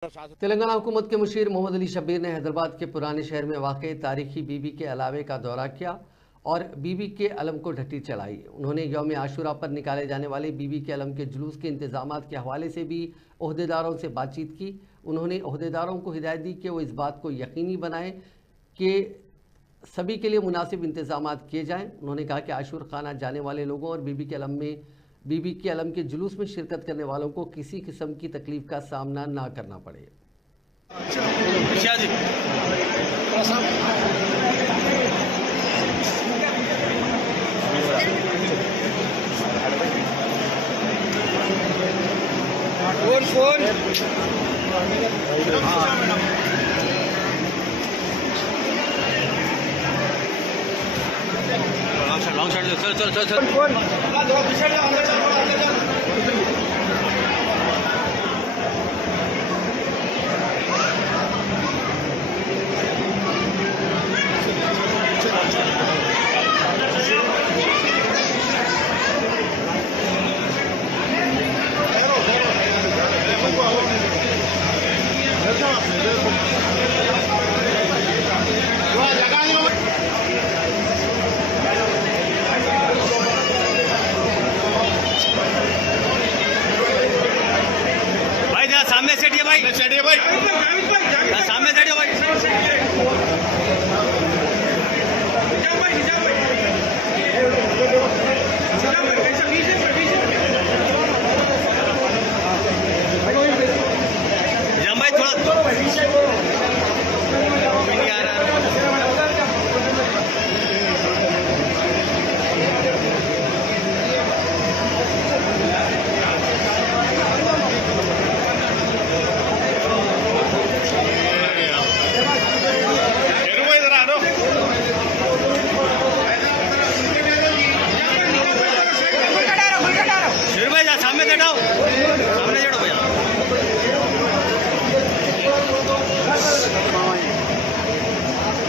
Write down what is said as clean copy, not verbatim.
तेलंगाना हुकूमत के मुशीर मोहम्मद अली शब्बीर ने हैदराबाद के पुराने शहर में वाक़ई तारीखी बीबी के अलावे का दौरा किया और बीबी के अलम को ढट्टी चढ़ाई। उन्होंने यौम आशूरा पर निकाले जाने वाले बीबी के अलम के जुलूस के इंतजामात के हवाले से भी ओहदेदारों से बातचीत की। उन्होंने ओहदेदारों को हिदायत दी कि वो इस बात को यकीनी बनाएं कि सभी के लिए मुनासिब इंतजामात किए जाएँ। उन्होंने कहा कि आशूर खाना जाने वाले लोगों और बीबी के अलम के जुलूस में शिरकत करने वालों को किसी किस्म की तकलीफ का सामना ना करना पड़े। लॉन्ग शॉट चल सामने सेटिए भाई सामने सेटिए भाई सामने बैठाओ।